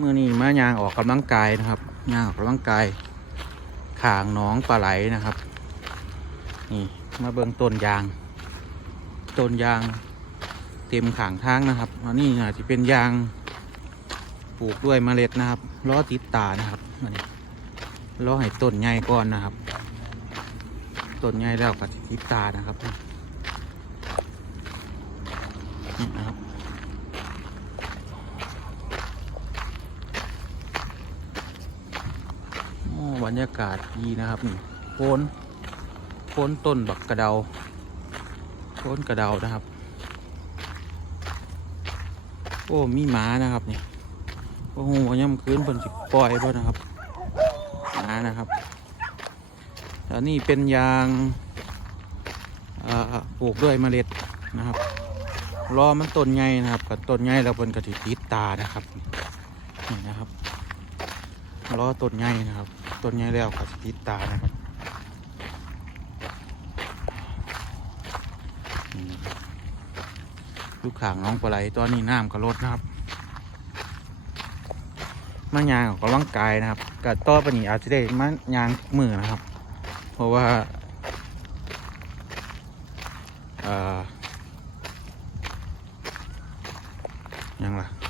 มื่อนี้มายางออกกำลังกายนะครับยางออกกำลังกายขางน้องปลาไหลนะครับ นี่มาเบิ่งต้นยาง ต้นยางเต็มขางทางนะครับอันนี้อาจจะเป็นยางปลูกด้วยเมล็ดนะครับล้อติดตานะครับอันนี้ล้อให้ต้นใหญ่ก่อนนะครับต้นใหญ่แล้วก็ติดตานะครับนี่นะครับ โอ้ บรรยากาศดีนะครับนี่โคนโคนต้นบักกระเดาโคนกระเดานะครับ โอ้มีหมานะครับนี่โอ้โหย่ำคืนเพิ่นสิปล่อยเพิ่นนะครับหมานะครับแล้วนี่เป็นยางปลูกด้วยเมล็ดนะครับรอมันต้นใหญ่นะครับกับต้นใหญ่แล้วเพิ่นกระติติดตานะครับนี่นะครับล้อต้นใหญ่นะครับ ต้นใหญ่แล้วกับติดตานะครับลูกขางน้องปลาไหลตอนนี้น้ำก็ลดนะครับมายางออกกำลังกายนะครับกับต่อปนี้อาจจะได้มายางมือนะครับ เพราะว่าเอ่อยังล่ะ